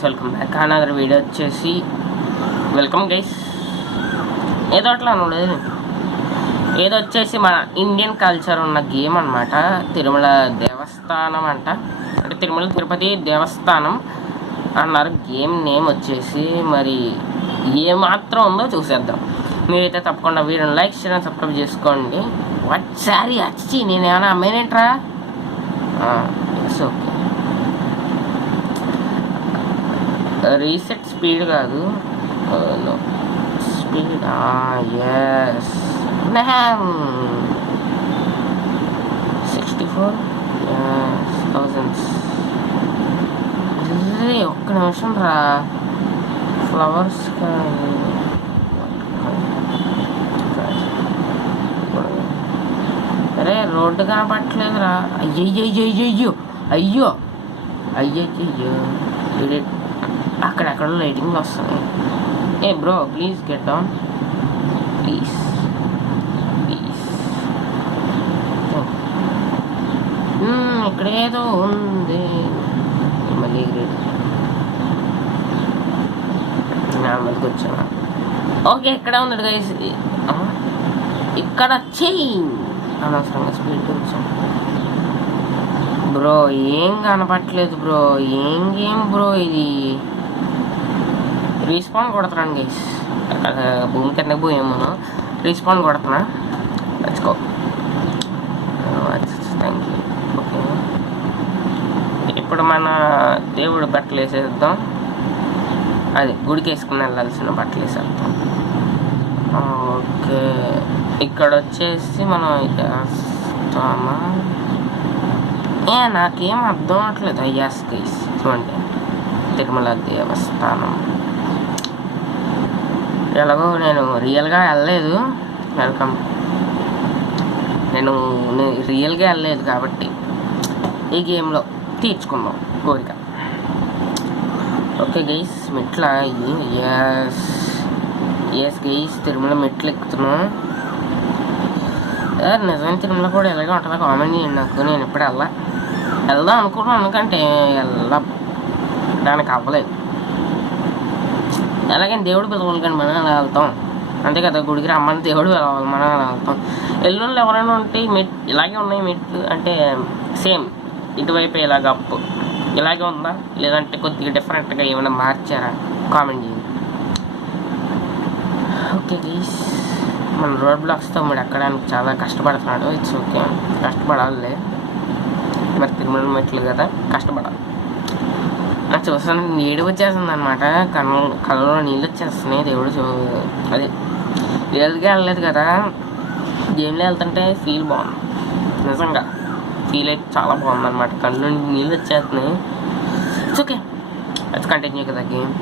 Guys, welcome back. Another video వచ్చేసి welcome guys. ఏదో అట్లా అనలేదు, ఏదో వచ్చేసి మన ఇండియన్ కల్చర్ ఉన్న గేమ్ అనమాట. తిరుమల దేవస్థానం అంటే తిరుమల తిరుపతి దేవస్థానం అన్నారు గేమ్ నేమ్ వచ్చేసి. మరి ఏమాత్రం ఉందో చూసేద్దాం. మీరైతే తప్పకుండా వీడియోని లైక్ చేయడం సబ్స్క్రైబ్ చేసుకోండి. వచ్చారి వచ్చి నేను ఏమైనా అమ్మేనేంట్రా? It's okay. రీసెట్ స్పీడ్ కాదు, స్పీడ్. ఎస్ 64,000. ఒక్క నిమిషం రా. ఫ్లవర్స్ అరే రోడ్డు కనపట్టలేదురా. అయ్యయ్యో అయ్యో అయ్యయ్యో అక్కడెక్కడ లైటింగ్ వస్తున్నాయి. ఏ bro please get down please please. ఇక్కడేదో ఉంది మళ్ళీ నార్మల్కి వచ్చాను. ఓకే ఇక్కడ ఉంది గైస్, ఇక్కడ చేంజ్ అనవసరంగా స్పీడ్కి వచ్చాను. బ్రో ఏం కనపట్లేదు బ్రో, ఏం గేమ్ బ్రో ఇది? రీస్పాన్ కొడుతున్నాను గైస్, భూమి కిందకి పోయేమో రీస్పాన్ కొడుతున్నా. వచ్చుకో, థ్యాంక్ యూ. ఓకే ఇప్పుడు మన దేవుడు బట్టలు వేసేద్దాం. అది గుడికి వేసుకుని వెళ్ళాల్సిన బట్టలు వేసేద్దాం. ఓకే ఇక్కడ వచ్చేసి మనం వేస్తామా? నాకేం అర్థం అవట్లేదు. అయ్యాస్ గైస్ చూడండి, తిరుమల దేవస్థానం. ఎలాగో నేను రియల్గా వెళ్ళలేదు. వెల్కమ్. నేను రియల్గా వెళ్ళలేదు కాబట్టి ఈ గేమ్లో తీర్చుకుందాం కోరిక. ఓకే గైస్, మెట్ల ఎస్ ఎస్ గైస్, తిరుమల మెట్లు ఎక్కుతున్నాం. నిజమైన తిరుమల కూడా ఎలాగే ఉంటుందో కామెంట్ చేయండి నాకు. నేను ఇప్పుడు వెళ్దాం అనుకుంటున్నాను, ఎందుకంటే వెళ్ళడానికి అవ్వలేదు. ఎలాగైనా దేవుడు పిలవాలి కానీ మనం అలా వెళ్తాం అంతే కదా. గుడికి రమ్మని దేవుడు పిలవాలి, మనం అలా వెళ్తాం. ఎల్లుండి ఎవరైనా ఉంటే ఇలాగే ఉన్నాయి మెట్లు, అంటే సేమ్ ఇటువైపు ఇలాగ అప్పు ఇలాగే ఉందా, లేదంటే కొద్దిగా డిఫరెంట్గా ఏమైనా మార్చారా కామెంట్ చేయండి. ఓకే గైస్, మన రోడ్ బ్లాక్స్తో మీరు ఎక్కడానికి చాలా కష్టపడుతున్నాడు. ఇట్స్ ఓకే, కష్టపడాలి. మరి తిరుమల మెట్లు కదా, కష్టపడాలి. నాకు చూస్తాను నీడు వచ్చేస్తుంది అనమాట, కళ్ళలో నీళ్ళు వచ్చేస్తున్నాయి. దేవుడు అదే రియల్గా వెళ్ళలేదు కదా, గేమ్లో వెళ్తుంటే ఫీల్ బాగుంది. నిజంగా ఫీల్ అయితే చాలా బాగుంది అనమాట. కళ్ళలో నీళ్ళు వచ్చేస్తున్నాయి. ఇట్స్ ఓకే, అది కంటిన్యూ కదా గేమ్.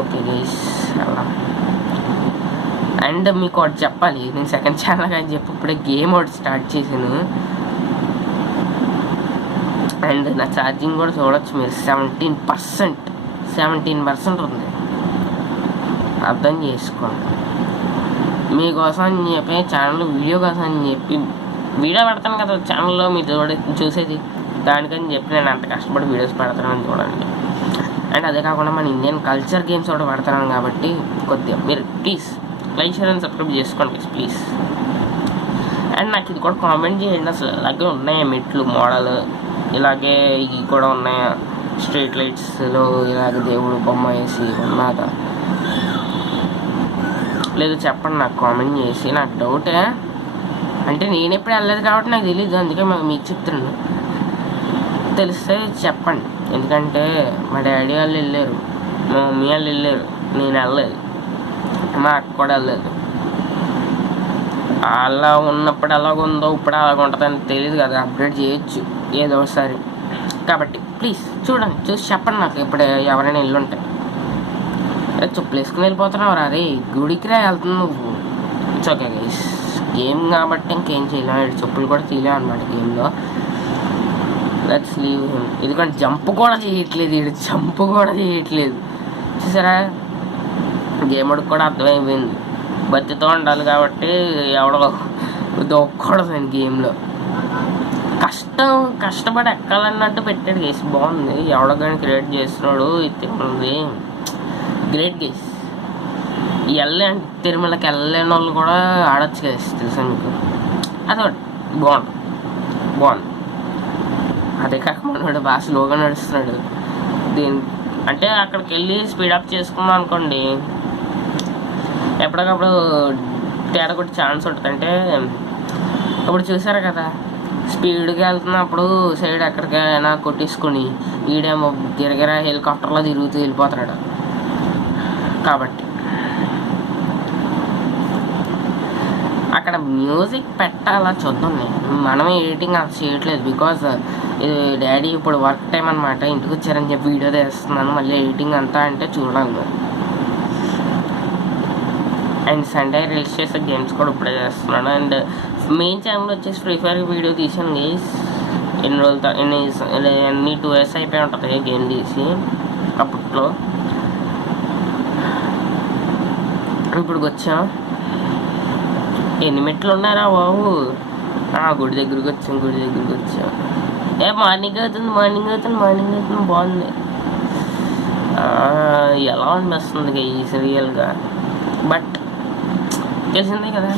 ఓకే గైస్ వెళ్దాం. అండ్ మీకు ఒకటి చెప్పాలి, నేను సెకండ్ ఛానల్ అని చెప్పి ఇప్పుడే గేమ్ ఒకటి స్టార్ట్ చేశాను. అండ్ నా ఛార్జింగ్ కూడా చూడొచ్చు మీరు, 17% ఉంది. అర్థం చేసుకోండి. మీకోసం అని చెప్పి ఛానల్ వీడియో కోసం అని చెప్పి వీడియో పెడతాను కదా ఛానల్లో, మీరు చూసేది దానికని చెప్పి నేను అంత కష్టపడి వీడియోస్ పెడతానని చూడండి. అండ్ అదే కాకుండా మన ఇండియన్ కల్చర్ గేమ్స్ కూడా పెడతాను కాబట్టి కొద్దిగా మీరు please like share and subscribe చేసుకోండి ప్లీజ్. అండ్ నాకు ఇది కూడా కామెంట్ చేయండి, అసలు ఇలాగే ఉన్నాయా మెట్లు మోడల్, ఇలాగే ఇవి కూడా ఉన్నాయా స్ట్రీట్ లైట్స్లో ఇలాగే దేవుడు బొమ్మ వేసి ఉన్నాక లేదు చెప్పండి నాకు కామెంట్ చేసి. నాకు డౌటే, అంటే నేను ఎప్పుడు వెళ్ళలేదు కాబట్టి నాకు తెలియదు, అందుకే మీకు చెప్తున్నాను. తెలిస్తే చెప్పండి, ఎందుకంటే మా డాడీ వాళ్ళు వెళ్ళారు, మా మమ్మీ వాళ్ళు వెళ్ళారు, నేను వెళ్ళలేదు, మా అక్క కూడా వెళ్ళలేదు. అలా ఉన్నప్పుడు అలాగుందో ఇప్పుడు అలాగ ఉంటుందని తెలియదు కదా, అప్డేట్ చేయొచ్చు ఏదో ఒకసారి. కాబట్టి ప్లీజ్ చూడండి, చూసి చెప్పండి నాకు ఇప్పుడు ఎవరైనా వెళ్ళుంటే. చెప్పులు వేసుకుని వెళ్ళిపోతున్నావు రా, అరే గుడికి రా వెళ్తుంది నువ్వు. ఇట్స్ ఓకే గైస్, గేమ్ కాబట్టి ఇంకేం చేయలేము. చెప్పులు కూడా తీయలేము అనమాట గేమ్లో. Let's leave him. ఎందుకంటే జంప్ కూడా చేయట్లేదు, జంప్ కూడా చేయట్లేదు. చూసారా, గేముడికి కూడా అర్థమైపోయింది బతితో ఉండాలి కాబట్టి ఎవడో దొక్కకూడదు నేను గేమ్లో. కష్టపడి ఎక్కాలన్నట్టు పెట్టాడు గేస్. బాగుంది. ఎవడో కానీ క్రియేట్ చేస్తున్నాడు ఇది ఉంది. Great guys. తిరుమలకి వెళ్ళలేని వాళ్ళు కూడా ఆడొచ్చు గేస్, తెలుసా మీకు? అదొకటి బాగుంది. అదే కాక మనోడు బాగా స్లోగా నడుస్తున్నాడు. అంటే అక్కడికి వెళ్ళి స్పీడప్ చేసుకున్నాం అనుకోండి, ఎప్పటికప్పుడు తేడా కొట్టి ఛాన్స్ ఉంటుంది. అంటే ఇప్పుడు చూసారు కదా, స్పీడ్గా వెళ్తున్నప్పుడు సైడ్ ఎక్కడికైనా కొట్టేసుకొని ఈడేమో గిరగిర హెలికాప్టర్లో తిరుగుతూ వెళ్ళిపోతున్నాడు. కాబట్టి అక్కడ మ్యూజిక్ పెట్టాలా చూద్దాం. మనమే ఎడిటింగ్ అంత చేయట్లేదు, బికాజ్ ఇది డాడీ ఇప్పుడు వర్క్ టైం అనమాట. ఇంటికి వచ్చారని చెప్పి వీడియో తీస్తున్నాను, మళ్ళీ ఎడిటింగ్ అంతా అంటే చూడాలి మరి. అండ్ సండే రిలీజ్ చేసే గేమ్స్ కూడా ఇప్పుడే చేస్తున్నాను. అండ్ మెయిన్ ఛానల్ వచ్చేసి ఫ్రీ ఫైర్ వీడియో తీసాను గేస్. ఎన్ని రోజులతో ఎన్ని 2 years అయిపోయి ఉంటుంది గేమ్ తీసి అప్పట్లో. ఇప్పుడు వచ్చాం. ఎన్ని మెట్లు ఉన్నారా బాబు? గుడి దగ్గరికి వచ్చాం. మార్నింగ్ అవుతుంది. బాగుంది. ఎలా అనిపిస్తుంది గైస్ రియల్గా, బట్ తెలిసిందే కదా,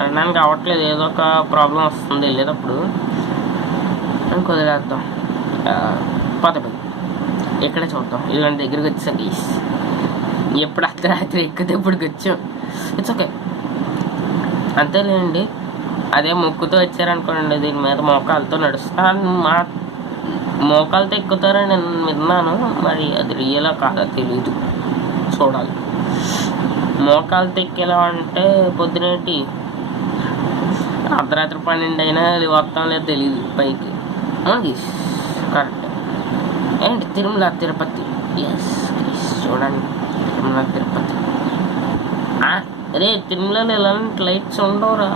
అనడానికి అవ్వట్లేదు. ఏదో ఒక ప్రాబ్లం వస్తుంది వెళ్ళేటప్పుడు. అని కుదిరేద్దాం. పోతాయి ఇక్కడే చూద్దాం. ఇలాంటి దగ్గరికి వచ్చా గైస్. ఎప్పుడు అర్ధరాత్రి ఎక్కితే ఇప్పటికి వచ్చాం. ఇట్స్ ఓకే, అంతేలేండి. అదే మొక్కుతో వచ్చారనుకోండి, దీని మీద మోకాలతో నడుస్తాను. మోకాలతో ఎక్కుతారని నేను విన్నాను, మరి అది రియలా కాదా తెలీదు, చూడాలి. మోకాలతో ఎక్కేలా అంటే పొద్దునేటి అర్ధరాత్రి 12 అయినా అది వస్తాం లేదు తెలీదు పైకి. కరెక్ట్. ఏంటి తిరుమల తిరుపతి, ఎస్ చూడండి, తిరుమల తిరుపతి. అరే తిరుమలలో ఇలాంటి లైట్స్ ఉండవురా.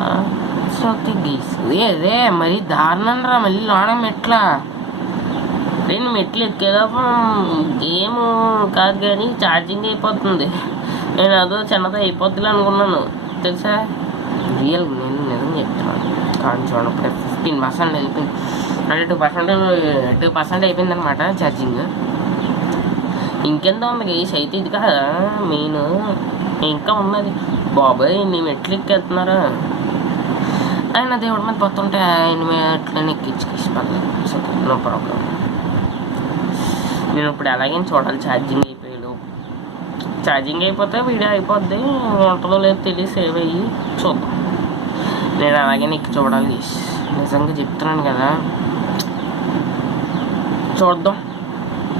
ఓకే గీస్, అదే మరీ దారుణం రా. మళ్ళీ లోన మెట్లా, రెండు మెట్లు ఎక్కేదాకా గేమ్ కాదు కానీ ఛార్జింగ్ అయిపోతుంది. నేను అదో చిన్నదో అయిపోద్దిలే అనుకున్నాను, తెలుసా? రియల్ నేను నిజం చెప్తున్నాను. కానీ చూడప్పుడు 15% అయిపోయింది, అంటే 2% అయిపోయింది అనమాట ఛార్జింగ్. ఇంకెంత ఉంది గేస్ అయితే, ఇది కదా మెయిన్, ఇంకా ఉన్నది. బాబాయ్ నీ మెట్లు ఎక్కేస్తున్నారా? ఆయన దేవుడి మీద పోతుంటే ఆయన మెట్లని ఎక్కించుకేసి పర్లేదు, నో ప్రాబ్లం. నేను ఇప్పుడు ఎలాగైనా చూడాలి. ఛార్జింగ్ అయిపోతే వీడియో అయిపోద్ది, ఉంటుందో లేదో తెలిసి సేవ్ అయ్యి చూద్దాం. నేను అలాగే ఎక్కి చూడాలి, నిజంగా చెప్తున్నాను కదా.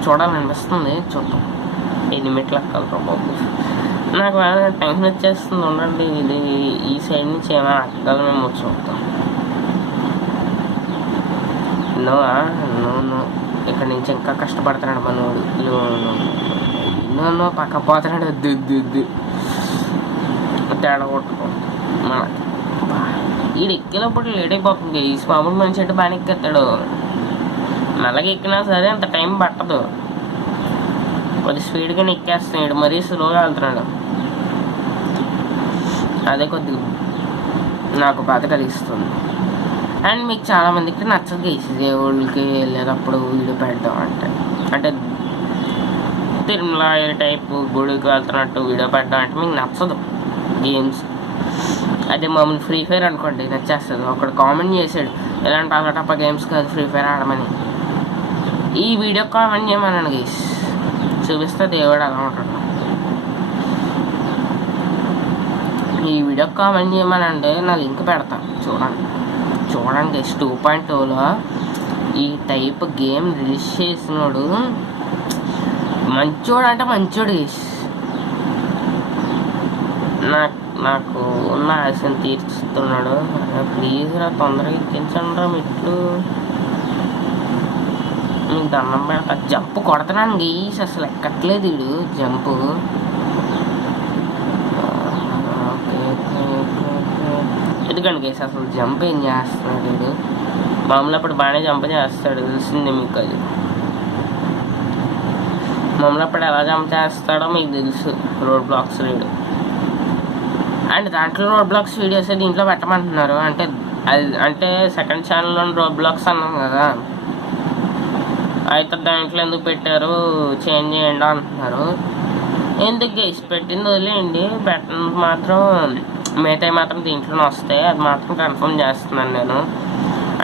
చూడాలనిపిస్తుంది, చూద్దాం. ఎన్ని మెట్లు ఎక్కాలరా బాబు, నాకు టెన్షన్ వచ్చేస్తుంది. ఉండండి, ఇది ఈ సైడ్ నుంచి ఏమైనా ఎక్కగలమేమో చూద్దాం. నో ఇక్కడ నుంచి ఇంకా కష్టపడుతున్నాడు మనోడు. నో పక్క పోతున్నాడు. వద్దు తేడా కొట్టుకో. వీడు ఎక్కేటప్పుడు లేట్ అయిపోతుంది. ఈ మామూలు మనిషి అంటే బాగా ఎక్కేస్తాడు, మెల్లగా ఎక్కినా సరే అంత టైం పట్టదు. కొద్ది స్పీడ్గానే ఎక్కేస్తున్నాడు, మరీ స్లోగా వెళ్తున్నాడు. అదే కొద్దిగా నాకు బాధ కలిగిస్తుంది. అండ్ మీకు చాలామందికి నచ్చదు గైస్ దేవుళ్ళకి వెళ్ళేటప్పుడు వీడియో పెట్టడం అంటే తిరుమల టైపు గుడికి వెళ్తున్నట్టు వీడియో పెట్టడం అంటే మీకు నచ్చదు గేమ్స్. అదే మామూలు ఫ్రీ ఫైర్ అనుకోండి నచ్చేస్తుంది. ఒకడు కామెంట్ చేశాడు, ఎలాంటి అలటప్ప గేమ్స్ కాదు ఫ్రీ ఫైర్ ఆడమని. ఈ వీడియో కామెంట్ చేయమన్నాను గైస్, చూపిస్తే దేవుడు అలా ఉంటాడు. ఈ వీడియో కామెంట్ చేయమనంటే నా లింక్ పెడతా, చూడండి గైస్. 2.2లో ఈ టైప్ గేమ్ రిలీజ్ చేసినోడు మంచోడు అంటే మంచోడు గైస్. నాకు ఉన్న ఆశను తీర్చుతున్నాడు. ప్లీజ్ రా తొందరగా ఎక్కించండి రా మెట్లు, మీకు దండం పెడతా. జంప్ కొడుతున్నాను గైస్, అసలు ఎక్కట్లేదు వీడు జంపు. ఎందుకండి గైస్ అసలు జంప్ ఏం చేస్తున్నాడు వీడు? మామూలు అప్పుడు బాగానే జంప్ చేస్తాడు, తెలిసిందే మీకు. అది మామూలు అప్పుడు ఎలా జంప్ చేస్తాడో మీకు తెలుసు. రోడ్ బ్లాక్స్ వీడు, అండ్ దాంట్లో రోడ్ బ్లాక్స్ వీడియోస్ దీంట్లో పెట్టమంటున్నారు. అంటే అది అంటే సెకండ్ ఛానల్లో రోబ్లాక్స్ అన్నాం కదా, అయితే దాంట్లో ఎందుకు పెట్టారు, చేంజ్ చేయండి అంటున్నారు. ఎందుకు గైస్ పెట్టింది వదిలేయండి, పెట్టింది మాత్రం మిగతాయి మాత్రం దీంట్లోనే వస్తాయి, అది మాత్రం కన్ఫర్మ్ చేస్తున్నాను నేను.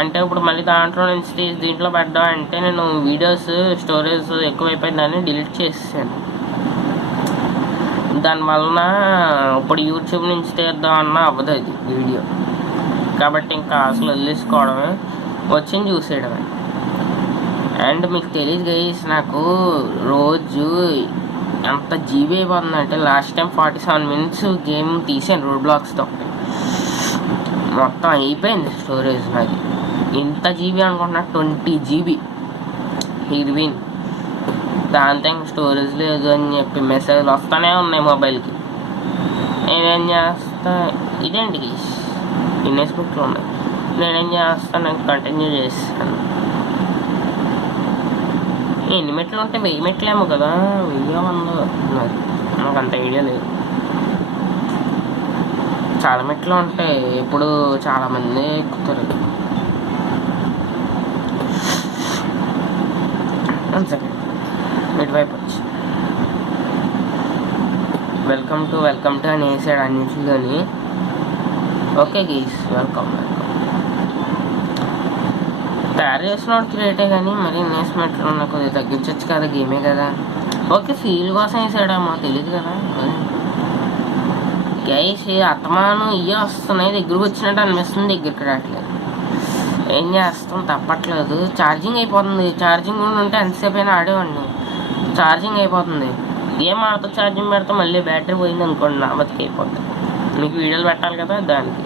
అంటే ఇప్పుడు మళ్ళీ దాంట్లో నుంచి తీసి దీంట్లో పెట్టడం అంటే నేను వీడియోస్ స్టోరేజ్ ఎక్కువైపోయిందని డిలీట్ చేసాను. దానివలన ఇప్పుడు యూట్యూబ్ నుంచి తీద్దామన్నా అవ్వదు అది వీడియో, కాబట్టి ఇంకా అసలు వదిలేసుకోవడమే, వచ్చింది చూసేయడమే. అండ్ మీకు తెలియదు గైస్, నాకు రోజు ఎంత జీబీ అయిపోతుందంటే లాస్ట్ టైం 47 minutes గేమ్ తీసాను రోబ్లాక్స్తో, మొత్తం అయిపోయింది స్టోరేజ్ నాది. ఇంత జీబీ అనుకుంటున్నా, 20 GB ఇరివిన్. దాంతో ఇంక స్టోరేజ్ లేదు అని చెప్పి మెసేజ్లు వస్తూనే ఉన్నాయి మొబైల్కి. నేనేం చేస్తా, ఇదేంటి గైస్ ఇన్నేస్ బుక్లో ఉన్నాయి, నేనేం చేస్తాను కంటిన్యూ చేస్తాను. ఎన్ని మెట్లు ఉంటే 1000 మెట్లేమో కదా, 1000 నాకు అంత ఐడియా లేదు. చాలా మెట్లు ఉంటాయి, ఇప్పుడు చాలామంది ఎక్కుతారు. సెకండ్ ఇటువైపు వచ్చి వెల్కమ్ టు అని వేసాడు అన్నింటిలోని. Okay గీస్, welcome. తయారు చేసినోడికి రేటే కానీ మరి ఇన్వెస్ట్మెంట్లు ఉన్న కొద్దిగా తగ్గించవచ్చు కదా, గేమే కదా. ఓకే ఫీల్ కోసం వేసాడమ్మా, తెలియదు కదా గైస్. అత్తమానం ఇవే వస్తున్నాయి, దగ్గరకు వచ్చినట్టు అనిపిస్తుంది, దగ్గరికి రావట్లేదు. ఏం చేస్తాం, తప్పట్లేదు. ఛార్జింగ్ అయిపోతుంది, ఛార్జింగ్ కూడా ఉంటే ఎంతసేపు అయినా ఆడేవాడిని. ఛార్జింగ్ అయిపోతుంది, గేమ్ ఆడుతూ ఛార్జింగ్ పెడితే మళ్ళీ బ్యాటరీ పోయింది అనుకోండి, నా బతికి అయిపోతుంది. మీకు వీడియోలు పెట్టాలి కదా దానికి.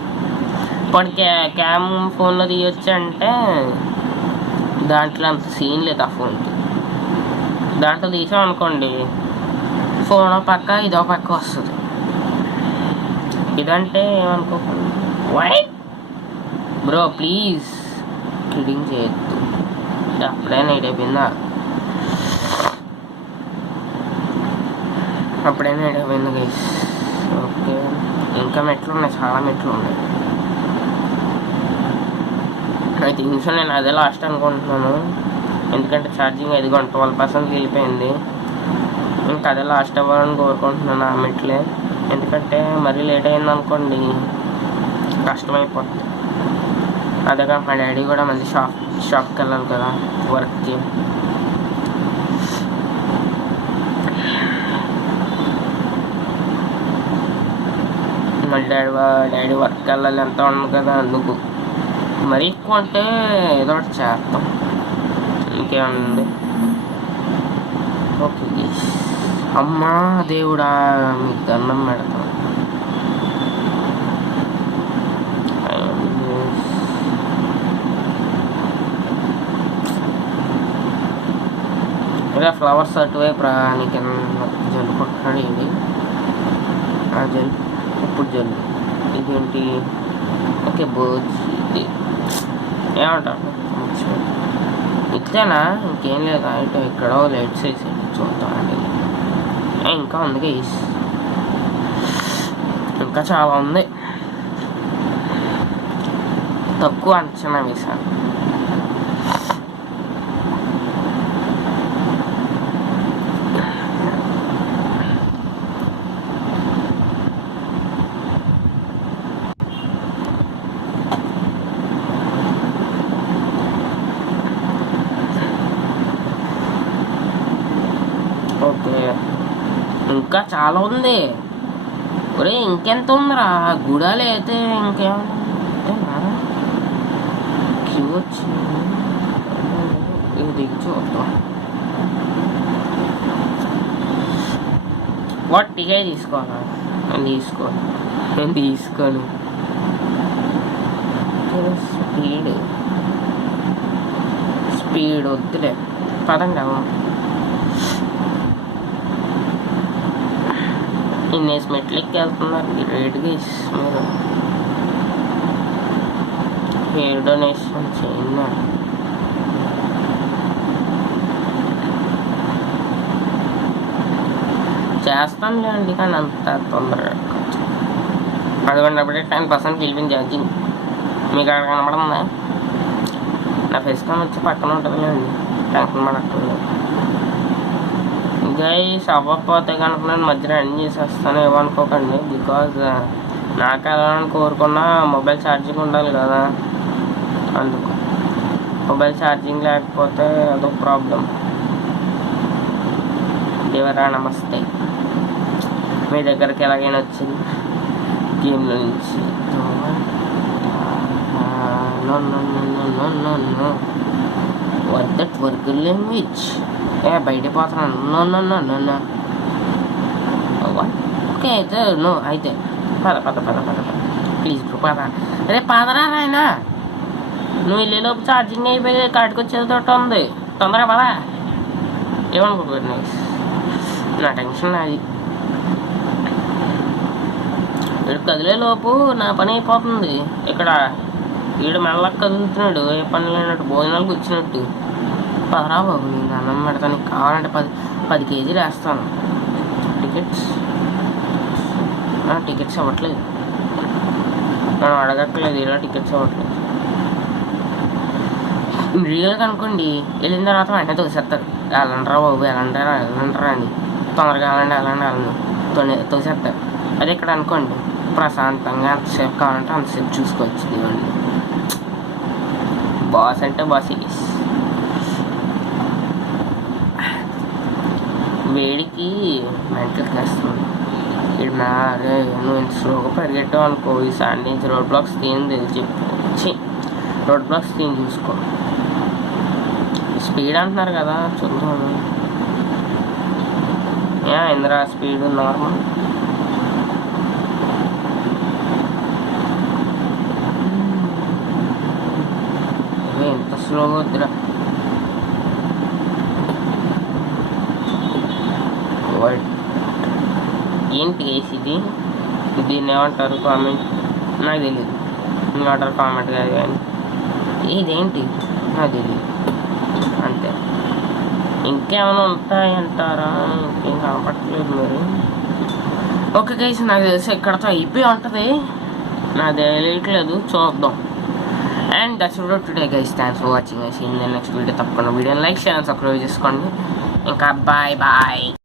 ఇప్పుడు క్యామ్ ఫోన్లో తీయొచ్చు అంటే దాంట్లో అంత సీన్ లేదు ఆ ఫోన్కి. దాంట్లో తీసామనుకోండి ఫోన్ పక్క ఇదో పక్క వస్తుంది. ఇదంటే ఏమనుకోకండి. వై బ్రో ప్లీజ్ కిడింగ్ చేయొద్దు, అప్పుడే నైట్ అయిపోయిందా, అప్పుడే నైట్ అయిపోయింది గైస్. ఓకే ఇంకా మెట్లు ఉన్నాయి, చాలా మెట్లు ఉన్నాయి. అయితే నిమిషం నేను అదే లాస్ట్ అనుకుంటున్నాను, ఎందుకంటే ఛార్జింగ్ 12% వెళ్ళిపోయింది. ఇంకా అదే లాస్ట్ అవ్వాలని కోరుకుంటున్నాను ఆ మెట్లే, ఎందుకంటే మరీ లేట్ అయింది అనుకోండి కష్టమైపోతుంది. అదే కాక మా డాడీ కూడా మళ్ళీ షాప్కి వెళ్ళాలి కదా వర్క్కి. మళ్ళీ డాడీ వర్క్కి వెళ్ళాలి, ఎంత ఉండదు కదా, అందుకు మరీ ఎక్కువ అంటే ఏదో ఒకటి చేస్తాం, ఇంకేముంది. ఓకే అమ్మా దేవుడా మీకు దండం పెడతాం. ఇలా ఫ్లవర్స్ అటువైపు నీకు జల్లు కొట్టున్నాడు ఏంటి, ఆ జల్లు ఇప్పుడు జల్లు ఇదేంటి. ఓకే బోజ్ ఇది ఏమంటారు ఇట్లేనా, ఇంకేం లేదా, ఇటు ఎక్కడో లైట్స్ వేసి చూద్దామండి. ఇంకా ఉంది గైస్, ఇంకా చాలా ఉంది, తక్కువ అంచనా వేసాను. ఓకే ఇంకా చాలా ఉంది. ఒరే ఇంకెంత ఉందిరా, గుడాలు అయితే ఇంకేమన్నా క్యూ వచ్చింది, ఇది దిగి చూద్దాం. టికెట్ తీసుకోవాలా, నేను తీసుకోను. స్పీడ్ వద్దులే, పదండి. ఇన్నేసి మెట్లకి వెళ్తున్నారు రేటుగా మీరు. హెయిర్ డొనేషన్ చేయండి, చేస్తానులేండి, కానీ అంత తొందరగా. 11 10% వెళ్ళిపోయింది ఛార్జింగ్. మీకు అక్కడ కనపడుతుందా? నా ఫేస్ కామ్ వచ్చి పక్కన ఉంటుంది లేండి, టెన్షన్ పడక్కర్లేదు. గైస్ అవ్వకపోతే కనుక నేను మధ్యలో ఎండ్ చేసేస్తాను, ఏమనుకోకండి. బికాజ్ నాకు వెళ్ళాలని కోరుకున్నా మొబైల్ ఛార్జింగ్ ఉండాలి కదా, అందుకు. మొబైల్ ఛార్జింగ్ లేకపోతే అదొక ప్రాబ్లం. దేవరా నమస్తే. మీ దగ్గరికి ఎలాగైనా వచ్చింది గేమ్లో నుంచి. What that work language? బయట పోతున్నాను. నో ఓకే అయితే నో అయితే పద పద పద పద పద ప్లీజ్ బ్రో పద. అరే పదరా నాయనా, నువ్వు వెళ్ళేలోపు ఛార్జింగ్ అయిపోయి కాటికి వచ్చేటట్టు ఉంది, తొందరగా పదా. ఏమనుకోకూడదు నైస్, నా టెన్షన్ అది. వీడు కదిలేలోపు నా పని అయిపోతుంది. ఇక్కడ వీడు మెల్లగా కదులుతున్నాడు, ఏ పని లేనట్టు, భోజనాలకు వచ్చినట్టు. పదరా బాబు, నేను అన్నం పెడతాను, నీకు కావాలంటే 10 కేజీలు వేస్తాను. టికెట్స్ అవ్వట్లేదు, మనం అడగట్లేదు, ఇలా టికెట్స్ అవ్వట్లేదు. రియల్గా అనుకోండి, వెళ్ళిన తర్వాత వెంటనే తోసేస్తారు. వెళ్ళండ్రా బాబు, వెళ్ళండ్రా అని, తొందరగా వెళ్ళండి తోసేస్తారు. అది ఇక్కడ అనుకోండి, ప్రశాంతంగా ఎంతసేపు కావాలంటే అంతసేపు చూసుకోవచ్చు. దేవుడిని బాస్ అంటే బాస్. వేడికి మెంటల్ చేస్తుంది. ఇక్కడ అరే నువ్వు ఇంత స్లోగా పరిగెట్టావు అనుకో, ఈసారి నుంచి రోడ్ బ్లాక్స్ తీయండి చెప్పు. రోడ్ బ్లాక్స్ తీని చూసుకో. స్పీడ్ అంటున్నారు కదా, చూద్దాం. Indira speed normal. ఎంత స్లోగా వద్దురా. ఏంటి గైస్ ఇది? దీన్ని ఏమంటారు? కామెంట్ నాకు తెలియదు. ఏమంటారు కామెంట్ కాదు కానీ ఇదేంటి నాకు తెలియదు అంతే. ఇంకేమైనా ఉంటాయంటారా? ఇంకేం కనపడట్లేదు మరి. ఓకే గైస్, నాకు తెలిసి ఇక్కడతో అయిపోయి ఉంటుంది, నాకు తెలియట్లేదు, చూద్దాం. And that's it today guys, thanks for watching. Next video తప్పకుండా వీడియోని లైక్, షేర్ అండ్ సబ్స్క్రైబ్ చేసుకోండి. ఇంకా బాయ్ బాయ్.